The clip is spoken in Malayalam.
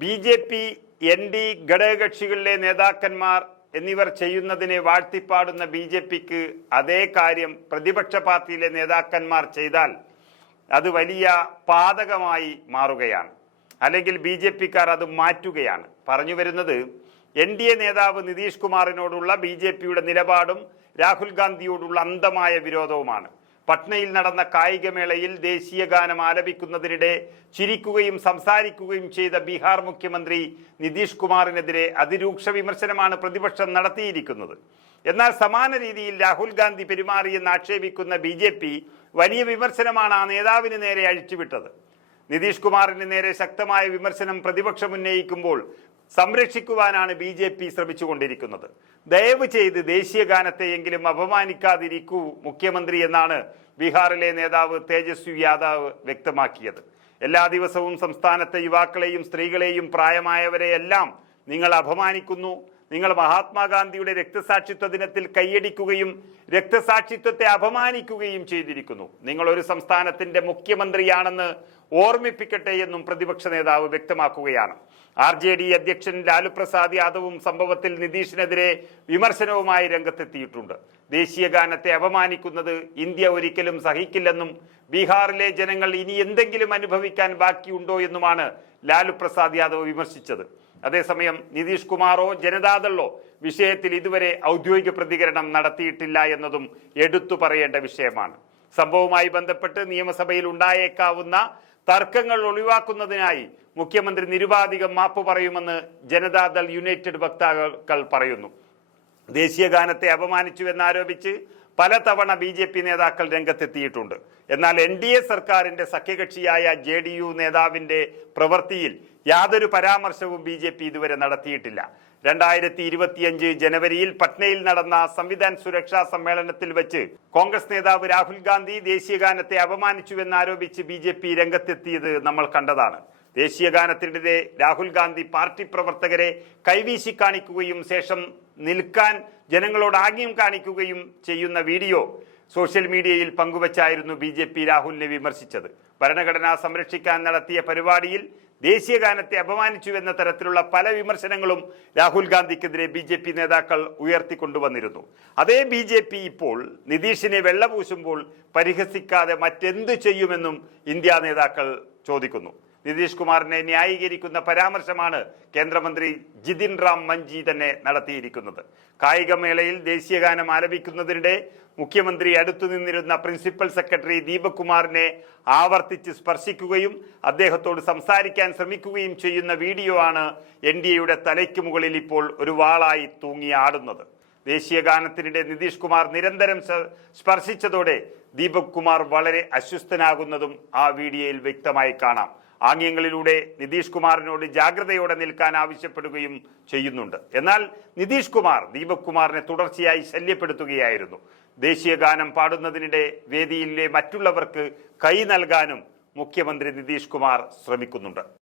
BJP, ND ഘടകകക്ഷികളിലെ നേതാക്കന്മാർ എന്നിവർ ചെയ്യുന്നതിനെ വാഴ്ത്തിപ്പാടുന്ന BJPക്ക് അതേ കാര്യം പ്രതിപക്ഷ പാർട്ടിയിലെ നേതാക്കന്മാർ ചെയ്താൽ അത് വലിയ പാതകമായി മാറുകയാണ്. അല്ലെങ്കിൽ BJPക്കാർ അത് മാറ്റുകയാണ്. പറഞ്ഞു വരുന്നത് NDA നേതാവ് നിതീഷ് കുമാറിനോടുള്ള BJPയുടെ നിലപാടും രാഹുൽ ഗാന്ധിയോടുള്ള അന്ധമായ വിരോധവുമാണ്. പട്നയിൽ നടന്ന കായികമേളയിൽ ദേശീയ ഗാനം ആലപിക്കുന്നതിനിടെ ചിരിക്കുകയും സംസാരിക്കുകയും ചെയ്ത ബീഹാർ മുഖ്യമന്ത്രി നിതീഷ് കുമാറിനെതിരെ അതിരൂക്ഷ വിമർശനമാണ് പ്രതിപക്ഷം നടത്തിയിരിക്കുന്നത്. എന്നാൽ സമാന രീതിയിൽ രാഹുൽ ഗാന്ധി പെരുമാറിയെന്ന് ആക്ഷേപിക്കുന്ന BJP വലിയ വിമർശനമാണ് ആ നേതാവിന് നേരെ അഴിച്ചുവിട്ടത്. നിതീഷ് കുമാറിന് നേരെ ശക്തമായ വിമർശനം പ്രതിപക്ഷം ഉന്നയിക്കുമ്പോൾ സംരക്ഷിക്കുവാനാണ് BJP ശ്രമിച്ചുകൊണ്ടിരിക്കുന്നത്. ദയവ് ചെയ്ത് ദേശീയ ഗാനത്തെയെങ്കിലും അപമാനിക്കാതിരിക്കൂ മുഖ്യമന്ത്രി എന്നാണ് ബീഹാറിലെ നേതാവ് തേജസ്വി യാദവ് വ്യക്തമാക്കിയത്. എല്ലാ ദിവസവും സംസ്ഥാനത്തെ യുവാക്കളെയും സ്ത്രീകളെയും പ്രായമായവരെയെല്ലാം നിങ്ങൾ അപമാനിക്കുന്നു. നിങ്ങൾ മഹാത്മാഗാന്ധിയുടെ രക്തസാക്ഷിത്വ ദിനത്തിൽ കൈയടിക്കുകയും രക്തസാക്ഷിത്വത്തെ അപമാനിക്കുകയും ചെയ്തിരിക്കുന്നു. നിങ്ങൾ ഒരു സംസ്ഥാനത്തിന്റെ മുഖ്യമന്ത്രിയാണെന്ന് ഓർമ്മിപ്പിക്കട്ടെ എന്നും പ്രതിപക്ഷ നേതാവ് വ്യക്തമാക്കുകയാണ്. RJD അധ്യക്ഷൻ ലാലു പ്രസാദ് യാദവും സംഭവത്തിൽ നിതീഷിനെതിരെ വിമർശനവുമായി രംഗത്തെത്തിയിട്ടുണ്ട്. ദേശീയ ഗാനത്തെ അപമാനിക്കുന്നത് ഇന്ത്യ ഒരിക്കലും സഹിക്കില്ലെന്നും ബീഹാറിലെ ജനങ്ങൾ ഇനി എന്തെങ്കിലും അനുഭവിക്കാൻ ബാക്കിയുണ്ടോ എന്നുമാണ് ലാലു പ്രസാദ് യാദവ് വിമർശിച്ചത്. അതേസമയം നിതീഷ് കുമാറോ ജനതാദളോ വിഷയത്തിൽ ഇതുവരെ ഔദ്യോഗിക പ്രതികരണം നടത്തിയിട്ടില്ല എന്നതും എടുത്തു പറയേണ്ട വിഷയമാണ്. സംഭവവുമായി ബന്ധപ്പെട്ട് നിയമസഭയിൽ ഉണ്ടായേക്കാവുന്ന തർക്കങ്ങൾ ഒഴിവാക്കുന്നതിനായി മുഖ്യമന്ത്രി നിരുപാധികം മാപ്പ് പറയുമെന്ന് ജനതാദൾ യുണൈറ്റഡ് വക്താക്കൾ പറയുന്നു. ദേശീയ ഗാനത്തെ അപമാനിച്ചുവെന്നാരോപിച്ച് പലതവണ BJP നേതാക്കൾ രംഗത്തെത്തിയിട്ടുണ്ട്. എന്നാൽ NDA സർക്കാരിന്റെ സഖ്യകക്ഷിയായ JDU നേതാവിന്റെ പ്രവൃത്തിയിൽ യാതൊരു പരാമർശവും BJP ഇതുവരെ നടത്തിയിട്ടില്ല. 2025 ജനുവരിയിൽ പട്നയിൽ നടന്ന സംവിധാൻ സുരക്ഷാ സമ്മേളനത്തിൽ വെച്ച് കോൺഗ്രസ് നേതാവ് രാഹുൽ ഗാന്ധി ദേശീയ ഗാനത്തെ അപമാനിച്ചുവെന്നാരോപിച്ച് BJP രംഗത്തെത്തിയത് നമ്മൾ കണ്ടതാണ്. ദേശീയ ഗാനത്തിനെതിരെ രാഹുൽ ഗാന്ധി പാർട്ടി പ്രവർത്തകരെ കൈവീശി കാണിക്കുകയും ശേഷം നിൽക്കാൻ ജനങ്ങളോട് ആംഗ്യം കാണിക്കുകയും ചെയ്യുന്ന വീഡിയോ സോഷ്യൽ മീഡിയയിൽ പങ്കുവച്ചായിരുന്നു BJP രാഹുലിനെ വിമർശിച്ചത്. ഭരണഘടന സംരക്ഷിക്കാൻ നടത്തിയ പരിപാടിയിൽ ദേശീയ ഗാനത്തെ അപമാനിച്ചുവെന്ന തരത്തിലുള്ള പല വിമർശനങ്ങളും രാഹുൽ ഗാന്ധിക്കെതിരെ BJP നേതാക്കൾ ഉയർത്തിക്കൊണ്ടുവന്നിരുന്നു. അതേ BJP ഇപ്പോൾ നിതീഷിനെ വെള്ളപൂശുമ്പോൾ പരിഹസിക്കാതെ മറ്റെന്ത് ചെയ്യുമെന്നും ഇന്ത്യ നേതാക്കൾ ചോദിക്കുന്നു. നിതീഷ് കുമാറിനെ ന്യായീകരിക്കുന്ന പരാമർശമാണ് കേന്ദ്രമന്ത്രി ജിതിൻ റാം മഞ്ചി തന്നെ നടത്തിയിരിക്കുന്നത്. കായികമേളയിൽ ദേശീയ ഗാനം ആലപിക്കുന്നതിനിടെ മുഖ്യമന്ത്രി അടുത്തു നിന്നിരുന്ന പ്രിൻസിപ്പൽ സെക്രട്ടറി ദീപക് കുമാറിനെ ആവർത്തിച്ച് സ്പർശിക്കുകയും അദ്ദേഹത്തോട് സംസാരിക്കാൻ ശ്രമിക്കുകയും ചെയ്യുന്ന വീഡിയോ ആണ് NDAയുടെ തലയ്ക്ക് മുകളിൽ ഇപ്പോൾ ഒരു വാളായി തൂങ്ങിയാടുന്നത്. ദേശീയ ഗാനത്തിനിടെ നിതീഷ് കുമാർ നിരന്തരം സ്പർശിച്ചതോടെ ദീപക് കുമാർ വളരെ അസ്വസ്ഥനാകുന്നതും ആ വീഡിയോയിൽ വ്യക്തമായി കാണാം. ആംഗ്യങ്ങളിലൂടെ നിതീഷ് കുമാറിനോട് ജാഗ്രതയോടെ നിൽക്കാൻ ആവശ്യപ്പെടുകയും ചെയ്യുന്നുണ്ട്. എന്നാൽ നിതീഷ് കുമാർ ദീപക് കുമാറിനെ തുടർച്ചയായി ശല്യപ്പെടുത്തുകയായിരുന്നു. ദേശീയ ഗാനം പാടുന്നതിനിടെ വേദിയിലെ മറ്റുള്ളവർക്ക് കൈ നൽകാനും മുഖ്യമന്ത്രി നിതീഷ് കുമാർ ശ്രമിക്കുന്നുണ്ട്.